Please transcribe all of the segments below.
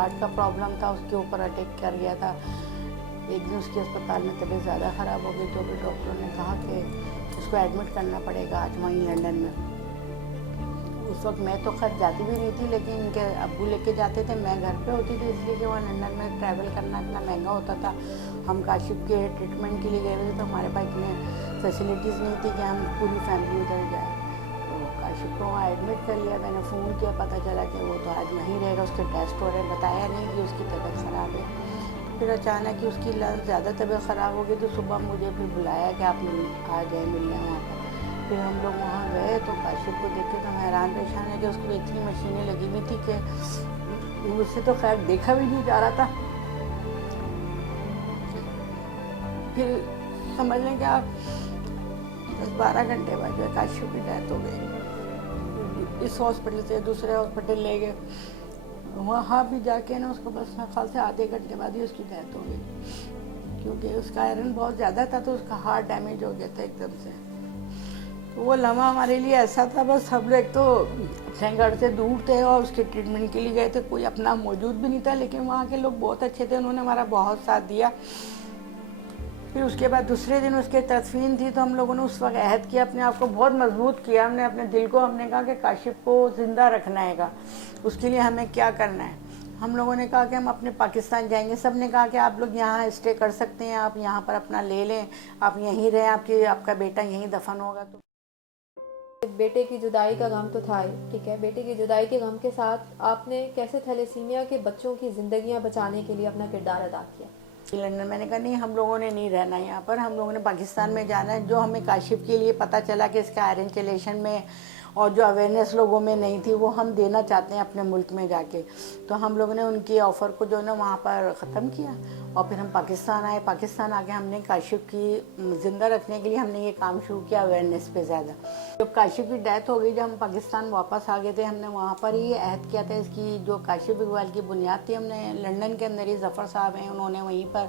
Heart کا problem تھا، اس کے اوپر اٹیک کر گیا تھا. ایک دن اس کے اسپتال میں طبیعت زیادہ خراب ہو گئی تو پھر ڈاکٹروں نے کہا کہ اس کو ایڈمٹ کرنا پڑے گا آج وہیں لنڈن میں. اس وقت میں تو خود جاتی بھی نہیں تھی، لیکن ان کے ابو لے کے جاتے تھے، میں گھر پہ ہوتی تھی، اس لیے کہ وہاں لنڈن میں ٹریول کرنا اتنا مہنگا ہوتا تھا. ہم کاشف کے ٹریٹمنٹ کے لیے گئے ہوئے تھے تو ہمارے پاس اتنے فیسلٹیز نہیں تھی کہ ہم پوری فیملی ادھر جائیں. تو کاشف کو وہاں ایڈمٹ کر لیا. میں نے فون کیا، پتہ چلا کہ وہ تو آج وہیں رہے گا، اس کے ٹیسٹ ہو رہے ہیں. بتایا نہیں کہ اس کی طبیعت خراب ہے. پھر اچانک اس کی زیادہ طبیعت خراب ہو گئی تو صبح مجھے پھر بلایا کہ آپ آ جائیں ملنے وہاں پر. پھر ہم لوگ وہاں گئے تو کاشف کو دیکھ کے تو حیران پریشان ہے کہ اس کو اتنی مشینیں لگی ہوئی تھی کہ مجھ سے تو خیر دیکھا بھی نہیں جا رہا تھا. پھر سمجھ لیں کہ آپ 10-12 گھنٹے بعد جو ہے کاشف کی ڈیتھ ہو گئی. اس ہاسپٹل سے دوسرے ہاسپٹل لے گئے، وہاں بھی جا کے نا اس کو بس میرے خیال سے آدھے گھنٹے بعد ہی اس کی ڈیتھ ہو گئی، کیونکہ اس کا آئرن بہت زیادہ تھا تو اس کا ہارٹ ڈیمیج ہو گیا تھا ایک دم سے. تو وہ لمحہ ہمارے لیے ایسا تھا، بس ہم لوگ تو اپنے گھر سے دور تھے اور اس کے ٹریٹمنٹ کے لیے گئے تھے، کوئی اپنا موجود بھی نہیں تھا، لیکن وہاں کے لوگ بہت اچھے تھے، انہوں نے ہمارا بہت ساتھ دیا. پھر اس کے بعد دوسرے دن اس کے تدفین تھی تو ہم لوگوں نے اس وقت عہد کیا، اپنے آپ کو بہت مضبوط کیا. ہم نے اپنے دل کو، ہم نے کہا کہ کاشف کو زندہ رکھنا ہے گا، اس کے لیے ہمیں کیا کرنا ہے. ہم لوگوں نے کہا کہ ہم اپنے پاکستان جائیں گے. سب نے کہا کہ آپ لوگ یہاں اسٹے کر سکتے ہیں، آپ یہاں پر اپنا لے لیں، آپ یہیں رہیں، آپ کا بیٹا یہیں دفن ہوگا. تو بیٹے کی جدائی کا غم تو تھا ہی، ٹھیک ہے، بیٹے کی جدائی کے غم کے ساتھ آپ نے کیسے تھیلیسیمیا کے بچوں کی زندگیاں بچانے کے لیے اپنا کردار ادا کیا؟ لنڈن میں نے کہا نہیں، ہم لوگوں نے نہیں رہنا یہاں پر، ہم لوگوں نے پاکستان میں جانا ہے. جو ہمیں کاشف کے لیے پتہ چلا کہ اس کا آئرن چیلیشن میں اور جو اویئرنیس لوگوں میں نہیں تھی وہ ہم دینا چاہتے ہیں اپنے ملک میں جا کے. تو ہم لوگوں نے ان کی آفر کو جو ہے نا وہاں پر ختم کیا اور پھر ہم پاکستان آئے. پاکستان آ کے ہم نے کاشف کی زندہ رکھنے کے لیے ہم نے یہ کام شروع کیا اویئرنیس پہ زیادہ. جب کاشف کی ڈیتھ ہو گئی، جب ہم پاکستان واپس آ گئے تھے، ہم نے وہاں پر ہی عہد کیا تھا. اس کی جو کاشف اقبال کی بنیاد تھی، ہم نے لنڈن کے اندر ہی ظفر صاحب ہیں، انہوں نے وہیں پر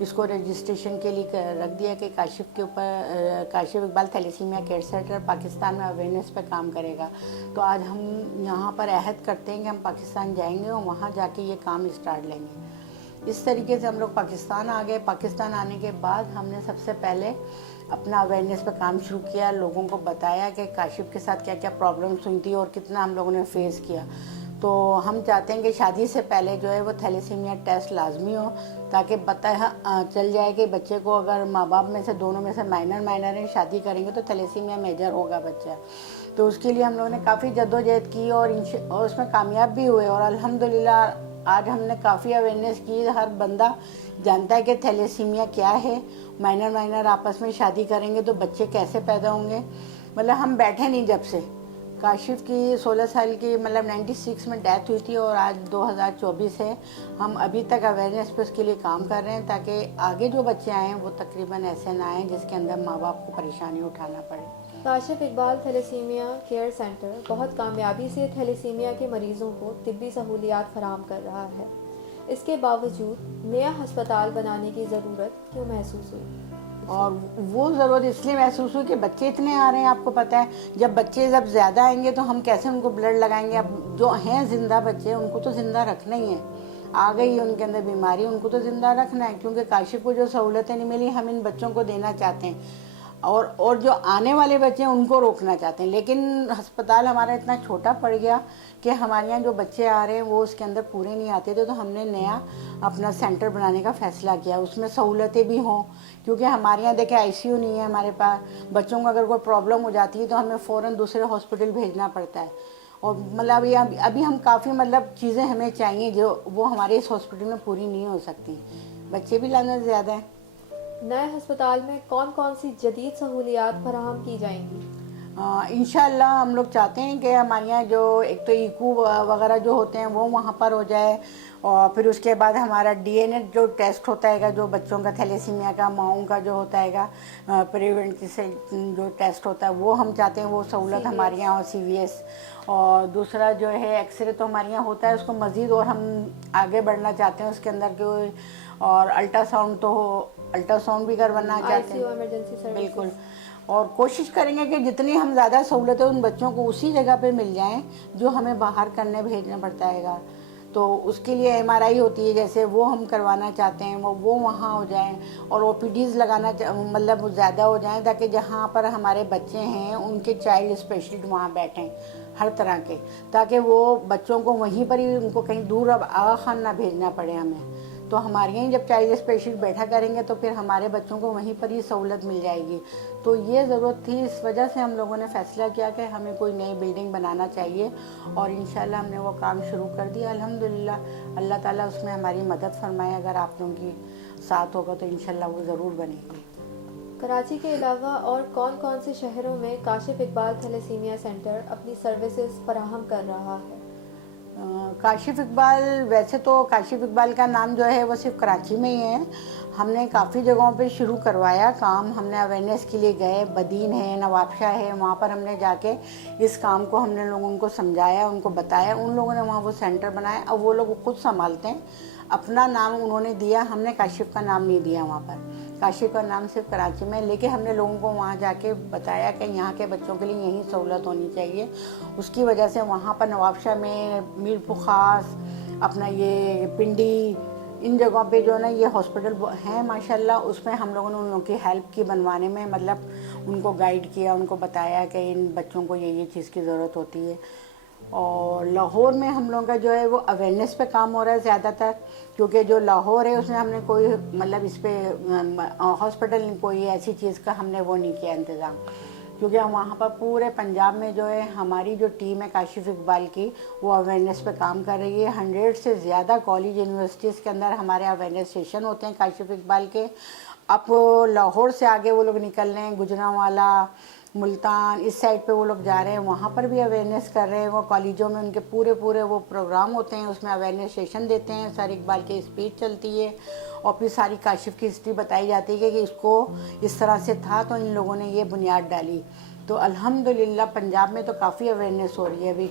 اس کو رجسٹریشن کے لیے رکھ دیا کہ کاشف کے اوپر Kashif Iqbal thalassaemia care centre Pakistan میں اویئرنیس پہ کام کرے گا. تو آج ہم یہاں پر عہد کرتے ہیں کہ ہم پاکستان جائیں گے اور وہاں جا کے یہ کام اسٹارٹ لیں گے. اس طریقے سے ہم لوگ پاکستان آ گئے. پاکستان آنے کے بعد ہم نے سب سے پہلے اپنا اویئرنیس پہ کام شروع کیا، لوگوں کو بتایا کہ کاشف کے ساتھ کیا کیا پرابلمس ہوئی تھی اور کتنا ہم لوگوں نے فیس کیا. تو ہم چاہتے ہیں کہ شادی سے پہلے جو ہے وہ تھیلیسیمیا ٹیسٹ لازمی ہو، تاکہ پتہ چل جائے کہ بچے کو اگر ماں باپ میں سے دونوں میں سے مائنر ہیں، شادی کریں گے تو تھیلیسیمیا میجر ہوگا بچہ. تو اس کے لیے ہم لوگوں نے کافی جدوجہد کی اور اس میں کامیاب بھی ہوئے. اور الحمدللہ آج ہم نے کافی اویئرنیس کی، ہر بندہ جانتا ہے کہ تھیلیسیمیا کیا ہے. مائنر آپس میں شادی کریں گے تو بچے کیسے پیدا ہوں گے. مطلب ہم بیٹھے نہیں، جب سے کاشف کی 16 سال کی 96 میں ڈیتھ ہوئی تھی اور آج 2024 ہے، ہم ابھی تک اویئرنیس پہ اس کے لیے کام کر رہے ہیں تاکہ آگے جو بچے آئیں وہ تقریباً ایسے نہ آئیں جس کے اندر ماں باپ کو پریشانی اٹھانا پڑے. Kashif Iqbal thalassaemia care centre بہت کامیابی سے تھیلیسیمیا کے مریضوں کو طبی سہولیات فراہم کر رہا ہے. اس کے باوجود نیا ہسپتال بنانے کی ضرورت کیوں محسوس ہوئی؟ اور وہ ضرورت اس لیے محسوس ہوئی کہ بچے اتنے آ رہے ہیں. آپ کو پتہ ہے جب بچے زیادہ آئیں گے تو ہم کیسے ان کو بلڈ لگائیں گے. اب جو ہیں زندہ بچے ان کو تو زندہ رکھنا ہی ہے. آ گئی ان کے اندر بیماری، ان کو تو زندہ رکھنا ہے، کیونکہ کاشف کو جو سہولتیں نہیں ملی ہم ان بچوں کو دینا چاہتے ہیں اور جو آنے والے بچے ہیں ان کو روکنا چاہتے ہیں. لیکن ہسپتال ہمارا اتنا چھوٹا پڑ گیا کہ ہمارے یہاں جو بچے آ رہے ہیں وہ اس کے اندر پورے نہیں آتے تھے. تو ہم نے نیا اپنا سینٹر بنانے کا فیصلہ کیا، اس میں سہولتیں بھی ہوں. کیونکہ ہمارے یہاں دیکھیں ICU نہیں ہے ہمارے پاس. بچوں کو اگر کوئی پرابلم ہو جاتی ہے تو ہمیں فوراً دوسرے ہاسپٹل بھیجنا پڑتا ہے. اور مطلب ابھی ہم کافی چیزیں ہمیں چاہیے جو وہ ہمارے اس ہاسپٹل میں پوری نہیں ہو سکتی. بچے بھی لانا زیادہ ہیں. نئے ہسپتال میں کون کون سی جدید سہولیات فراہم کی جائیں گی؟ انشاءاللہ ہم لوگ چاہتے ہیں کہ ہمارے یہاں جو ایک تو ایکو وغیرہ جو ہوتے ہیں وہ وہاں پر ہو جائے، اور پھر اس کے بعد ہمارا DNA جو ٹیسٹ ہوتا ہے گا، جو بچوں کا تھیلیسیمیا کا، ماؤں کا جو ہوتا ہے گا پریونٹ سے جو ٹیسٹ ہوتا ہے وہ ہم چاہتے ہیں وہ سہولت ہمارے یہاں CVS. اور دوسرا جو ہے ایکس رے تو ہمارے یہاں ہوتا ہے، اس کو مزید اور ہم آگے بڑھنا چاہتے ہیں اس کے اندر کوئی. اور الٹرا ساؤنڈ بھی کروانا چاہتے ہیں. بالکل. اور کوشش کریں گے کہ جتنی ہم زیادہ سہولتیں ان بچوں کو اسی جگہ پہ مل جائیں جو ہمیں باہر کرنے بھیجنا پڑتا ہے گا. تو اس کے لیے MRI ہوتی ہے، جیسے وہ ہم کروانا چاہتے ہیں وہ وہاں ہو جائیں، اور OPDs لگانا مطلب زیادہ ہو جائیں، تاکہ جہاں پر ہمارے بچے ہیں ان کے چائلڈ اسپیشلسٹ وہاں بیٹھیں ہر طرح کے، تاکہ وہ بچوں کو وہیں پر ہی، ان کو کہیں دور اب آغا خان نہ بھیجنا پڑے ہمیں۔ تو ہمارے یہیں جب چائلڈ اسپیشلسٹ بیٹھا کریں گے تو پھر ہمارے بچوں کو وہیں پر ہی سہولت مل جائے گی۔ تو یہ ضرورت تھی، اس وجہ سے ہم لوگوں نے فیصلہ کیا کہ ہمیں کوئی نئی بلڈنگ بنانا چاہیے، اور انشاءاللہ ہم نے وہ کام شروع کر دیا الحمدللہ۔ اللہ تعالیٰ اس میں ہماری مدد فرمائے، اگر آپ لوگوں کی ساتھ ہوگا تو انشاءاللہ وہ ضرور بنے گی۔ کراچی کے علاوہ اور کون کون سے شہروں میں کاشف اقبال تھیلیسیمیا سینٹر اپنی سروسز فراہم کر رہا ہے؟ کاشف اقبال، ویسے تو کاشف اقبال کا نام جو ہے وہ صرف کراچی میں ہی ہے، ہم نے کافی جگہوں پہ شروع کروایا کام، ہم نے اویئرنیس کے لیے گئے، بدین ہے، نوابشاہ ہے، وہاں پر ہم نے جا کے اس کام کو ہم نے لوگوں کو سمجھایا، ان کو بتایا، ان لوگوں نے وہاں وہ سینٹر بنایا، اب وہ لوگ خود سنبھالتے ہیں، اپنا نام انہوں نے دیا، ہم نے کاشف کا نام نہیں دیا وہاں پر، کاشف کا نام صرف کراچی میں، لیکن ہم نے لوگوں کو وہاں جا کے بتایا کہ یہاں کے بچوں کے لیے یہی سہولت ہونی چاہیے، اس کی وجہ سے وہاں پر نوابشاہ میں، میر پخاس، اپنا یہ پنڈی، ان جگہوں پہ جو ہے نا یہ ہاسپٹل ہیں ماشاءاللہ، اس میں ہم لوگوں نے ان لوگوں کی ہیلپ کی بنوانے میں، مطلب ان کو گائیڈ کیا، ان کو بتایا کہ ان بچوں کو یہ چیز کی ضرورت ہوتی ہے۔ اور لاہور میں ہم لوگوں کا جو ہے وہ اویئرنیس پہ کام ہو رہا ہے زیادہ تر، کیونکہ جو لاہور ہے اس میں ہم نے کوئی مطلب اس پہ ہاسپٹل کوئی ایسی چیز کا ہم نے وہ نہیں کیا انتظام، کیونکہ ہم وہاں پر پورے پنجاب میں جو ہے ہماری جو ٹیم ہے کاشف اقبال کی وہ اویئرنیس پہ کام کر رہی ہے، 100 سے زیادہ کالج یونیورسٹیز کے اندر ہمارے اویئرنیس سیشن ہوتے ہیں کاشف اقبال کے۔ اب لاہور سے آگے وہ لوگ نکل رہے ہیں، گجرانوالہ، ملتان، اس سائڈ پہ وہ لوگ جا رہے ہیں، وہاں پر بھی اویئرنیس کر رہے ہیں، وہ کالجوں میں ان کے پورے وہ پروگرام ہوتے ہیں، اس میں اویئرنیس سیشن دیتے ہیں، سر اقبال کی اسپیچ چلتی ہے، اور پھر ساری کاشف کی ہسٹری بتائی جاتی ہے کہ اس کو اس طرح سے تھا تو ان لوگوں نے یہ بنیاد ڈالی۔ تو الحمدللہ پنجاب میں تو کافی اویئرنیس ہو رہی ہے، ابھی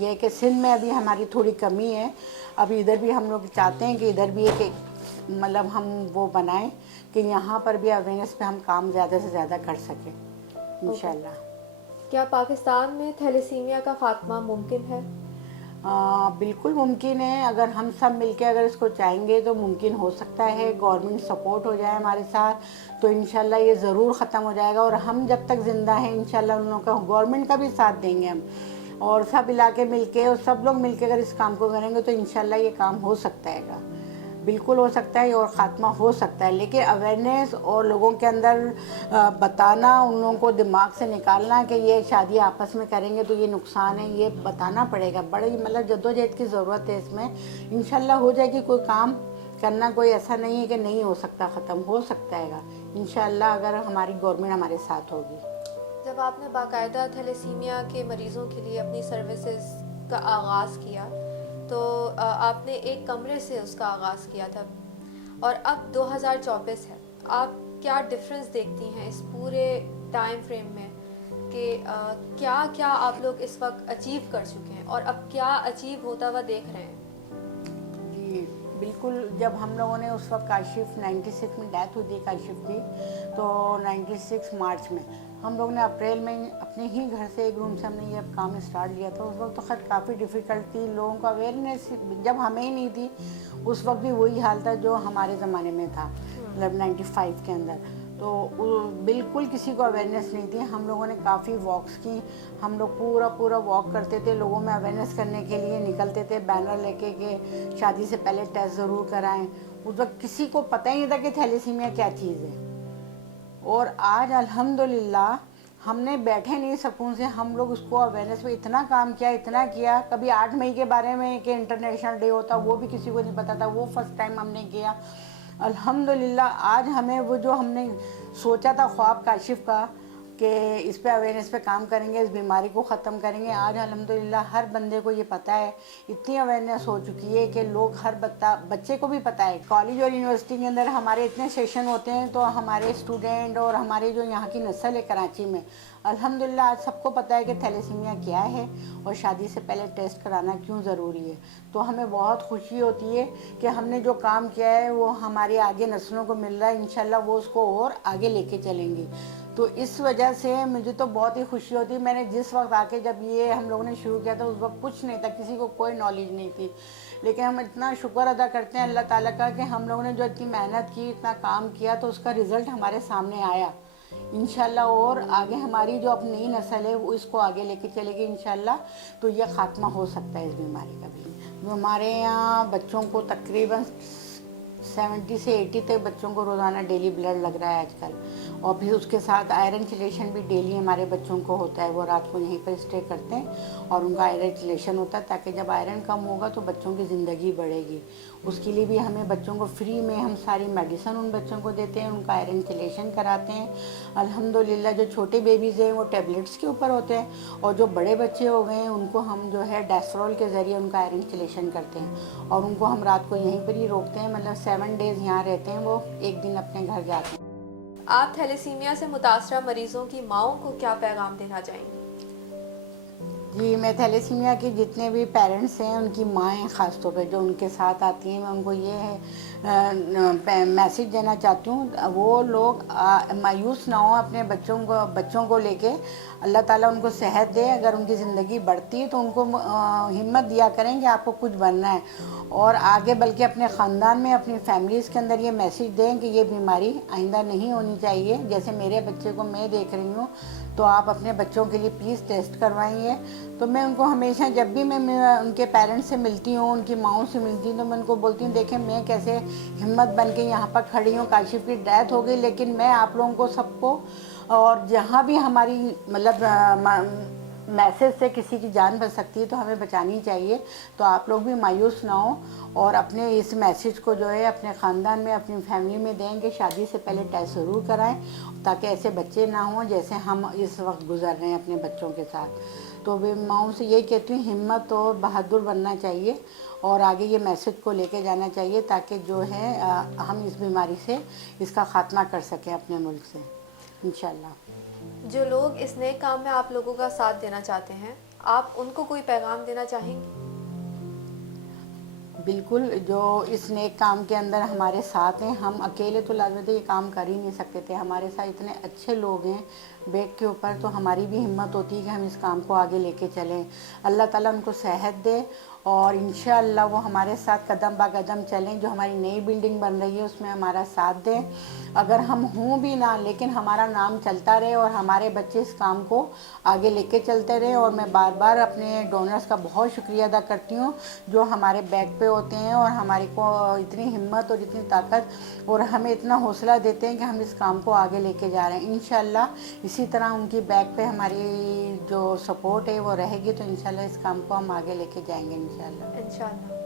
یہ کہ سندھ میں ابھی ہماری تھوڑی کمی ہے، ابھی ادھر بھی ہم لوگ چاہتے ہیں کہ ادھر بھی ایک مطلب ہم وہ بنائیں کہ یہاں پر بھی اویئرنیس پہ ہم کام زیادہ سے زیادہ کر سکیں انشاءاللہ۔ کیا پاکستان میں تھیلیسیمیا کا خاتمہ ممکن ہے؟ بالکل ممکن ہے، اگر ہم سب مل کے اگر اس کو چاہیں گے تو ممکن ہو سکتا ہے، گورنمنٹ سپورٹ ہو جائے ہمارے ساتھ تو انشاءاللہ یہ ضرور ختم ہو جائے گا، اور ہم جب تک زندہ ہیں انشاءاللہ ان لوگوں کا گورنمنٹ کا بھی ساتھ دیں گے ہم، اور سب علاقے مل کے اور سب لوگ مل کے اگر اس کام کو کریں گے تو انشاءاللہ یہ کام ہو سکتا ہے گا، بالکل ہو سکتا ہے اور خاتمہ ہو سکتا ہے، لیکن اویئرنیس اور لوگوں کے اندر بتانا، ان لوگوں کو دماغ سے نکالنا کہ یہ شادی آپس میں کریں گے تو یہ نقصان ہے، یہ بتانا پڑے گا، بڑی مطلب جدوجہد کی ضرورت ہے اس میں، انشاءاللہ ہو جائے گی، کوئی کام کرنا کوئی ایسا نہیں ہے کہ نہیں ہو سکتا، ختم ہو سکتا ہے گا انشاءاللہ اگر ہماری گورنمنٹ ہمارے ساتھ ہوگی۔ جب آپ نے باقاعدہ تھیلیسیمیا کے مریضوں کے لیے اپنی سروسز کا آغاز کیا تو آپ نے ایک کمرے سے اس کا آغاز کیا تھا، اور اب 2024 ہے، آپ کیا ڈفرینس دیکھتی ہیں اس پورے ٹائم فریم میں کہ کیا کیا آپ لوگ اس وقت اچیو کر چکے ہیں اور اب کیا اچیو ہوتا ہوا دیکھ رہے ہیں؟ جی بالکل، جب ہم لوگوں نے اس وقت کاشف 96 میں ڈیتھ ہوئی تھی کاشف کی، تو 96 مارچ میں ہم لوگ نے اپریل میں اپنے ہی گھر سے ایک روم سے ہم نے یہ کام اسٹارٹ کیا تھا، اس وقت تو خیر کافی ڈیفیکلٹ تھی، لوگوں کو اویئرنیس جب ہمیں ہی نہیں تھی، اس وقت بھی وہی حال تھا جو ہمارے زمانے میں تھا، مطلب 95 کے اندر، تو بالکل کسی کو اویئرنیس نہیں تھی، ہم لوگوں نے کافی واکس کی، ہم لوگ پورا واک کرتے تھے، لوگوں میں اویئرنیس کرنے کے لیے نکلتے تھے، بینر لے کے کہ شادی سے پہلے ٹیسٹ ضرور کرائیں، اس وقت کسی کو پتہ ہی نہیں تھا کہ تھیلیسیمیا کیا چیز ہے، اور آج الحمدللہ ہم نے بیٹھے نہیں سکون سے، ہم لوگ اس کو اویئرنیس پہ اتنا کام کیا، کبھی 8 مئی کے بارے میں کہ انٹرنیشنل ڈے ہوتا وہ بھی کسی کو نہیں پتا تھا، وہ فرسٹ ٹائم ہم نے کیا، الحمدللہ آج ہمیں وہ جو ہم نے سوچا تھا خواب کاشف کا کہ اس پہ اویئرنیس پہ کام کریں گے، اس بیماری کو ختم کریں گے، آج الحمدللہ ہر بندے کو یہ پتہ ہے، اتنی اویئرنیس ہو چکی ہے کہ لوگ ہر بچے کو بھی پتہ ہے، کالج اور یونیورسٹی کے اندر ہمارے اتنے سیشن ہوتے ہیں تو ہمارے اسٹوڈنٹ اور ہمارے جو یہاں کی نسل ہے کراچی میں، الحمدللہ آج سب کو پتہ ہے کہ تھیلیسیمیا کیا ہے اور شادی سے پہلے ٹیسٹ کرانا کیوں ضروری ہے، تو ہمیں بہت خوشی ہوتی ہے کہ ہم نے جو کام کیا ہے وہ ہمارے آگے نسلوں کو مل رہا ہے، انشاءاللہ وہ اس کو اور آگے لے کے چلیں گے، تو اس وجہ سے مجھے تو بہت ہی خوشی ہوتی ہے. میں نے جس وقت آ کے جب یہ ہم لوگوں نے شروع کیا تھا اس وقت کچھ نہیں تھا, کسی کو کوئی نالج نہیں تھی, لیکن ہم اتنا شکر ادا کرتے ہیں اللہ تعالیٰ کا کہ ہم لوگوں نے جو اتنی محنت کی, اتنا کام کیا, تو اس کا رزلٹ ہمارے سامنے آیا انشاءاللہ. اور آگے ہماری جو اب نئی نسل ہے وہ اس کو آگے لے کے چلے گی انشاءاللہ, تو یہ خاتمہ ہو سکتا ہے اس بیماری کا بھی. ہمارے یہاں بچوں کو تقریباً 70 سے 80 تک بچوں کو روزانہ ڈیلی بلڈ لگ رہا ہے آج کل. اور پھر اس کے ساتھ آئرن چلیشن بھی ڈیلی ہمارے بچوں کو ہوتا ہے. وہ رات کو یہیں پر اسٹے کرتے ہیں اور ان کا آئرن چلیشن ہوتا ہے, تاکہ جب آئرن کم ہوگا تو بچوں کی زندگی بڑھے گی. اس کے لیے بھی ہمیں بچوں کو فری میں ہم ساری میڈیسن ان بچوں کو دیتے ہیں, ان کا آئرن چلیشن کراتے ہیں. الحمدللہ جو چھوٹے بیبیز ہیں وہ ٹیبلیٹس کے اوپر ہوتے ہیں, اور جو بڑے بچے ہو گئے ہیں ان کو ہم جو ہے ڈیسفرول کے ذریعے ان کا آئرن چلیشن کرتے ہیں, اور ان کو ہم رات کو یہیں پر ہی روکتے ہیں. مطلب 7 days یہاں رہتے ہیں, وہ ایک دن اپنے گھر جاتے ہیں. آپ تھیلیسیمیا سے متاثرہ مریضوں کی ماؤں کو کیا پیغام دینا چاہیں گی؟ جی, میں تھیلیسیمیا کے جتنے بھی پیرنٹس ہیں, ان کی مائیں خاص طور پہ جو ان کے ساتھ آتی ہیں, میں ان کو یہ میسیج دینا چاہتی ہوں, وہ لوگ مایوس نہ ہوں اپنے بچوں کو لے کے. اللہ تعالیٰ ان کو صحت دے. اگر ان کی زندگی بڑھتی ہے تو ان کو ہمت دیا کریں کہ آپ کو کچھ بننا ہے, اور آگے بلکہ اپنے خاندان میں, اپنی فیملیز کے اندر یہ میسیج دیں کہ یہ بیماری آئندہ نہیں ہونی چاہیے. جیسے میرے بچے کو میں دیکھ رہی ہوں, تو آپ اپنے بچوں کے لیے پلیز ٹیسٹ کروائیے. تو میں ان کو ہمیشہ جب بھی میں ان کے پیرنٹس سے ملتی ہوں, ان کی ماؤں سے ملتی ہوں, تو میں ان کو بولتی ہوں دیکھیں میں کیسے ہمت بن کے یہاں پر کھڑی ہوں. کاشف کی ڈیتھ ہو گئی, لیکن میں آپ لوگوں کو سب کو, اور جہاں بھی ہماری مطلب میسج سے کسی کی جان بچ سکتی ہے تو ہمیں بچانی چاہیے. تو آپ لوگ بھی مایوس نہ ہوں, اور اپنے اس میسیج کو جو ہے اپنے خاندان میں, اپنی فیملی میں دیں کہ شادی سے پہلے ٹیسٹ ضرور کرائیں, تاکہ ایسے بچے نہ ہوں جیسے ہم اس وقت گزر رہے ہیں اپنے بچوں کے ساتھ. تو میں ماؤں سے یہی کہتی ہوں, ہمت اور بہادر بننا چاہیے, اور آگے یہ میسیج کو لے کے جانا چاہیے, تاکہ جو ہے ہم اس بیماری سے اس کا خاتمہ کر سکیں اپنے ملک سے انشاءاللہ. جو لوگ اس نیک کام میں آپ لوگوں کا ساتھ دینا چاہتے ہیں, آپ ان کو کوئی پیغام دینا چاہیں گے؟ بالکل, جو اس نیک کام کے اندر ہمارے ساتھ ہیں, ہم اکیلے تو لازمت یہ کام کر ہی نہیں سکتے تھے. ہمارے ساتھ اتنے اچھے لوگ ہیں بیڈ کے اوپر, تو ہماری بھی ہمت ہوتی ہے کہ ہم اس کام کو آگے لے کے چلیں. اللہ تعالیٰ ان کو صحت دے, اور انشاءاللہ وہ ہمارے ساتھ قدم با قدم چلیں. جو ہماری نئی بلڈنگ بن رہی ہے اس میں ہمارا ساتھ دیں. اگر ہم ہوں بھی نہ, لیکن ہمارا نام چلتا رہے, اور ہمارے بچے اس کام کو آگے لے کے چلتے رہے. اور میں بار بار اپنے ڈونرز کا بہت شکریہ ادا کرتی ہوں, جو ہمارے بیک پہ ہوتے ہیں, اور ہمارے کو اتنی ہمت اور اتنی طاقت اور ہمیں اتنا حوصلہ دیتے ہیں کہ ہم اس کام کو آگے لے کے جا رہے ہیں. انشاءاللہ اسی طرح ان کی بیک پہ ہماری جو سپورٹ ہے وہ رہے گی, تو انشاءاللہ اس کام کو ہم آگے لے کے جائیں گے انشاءاللہ. انشاءاللہ.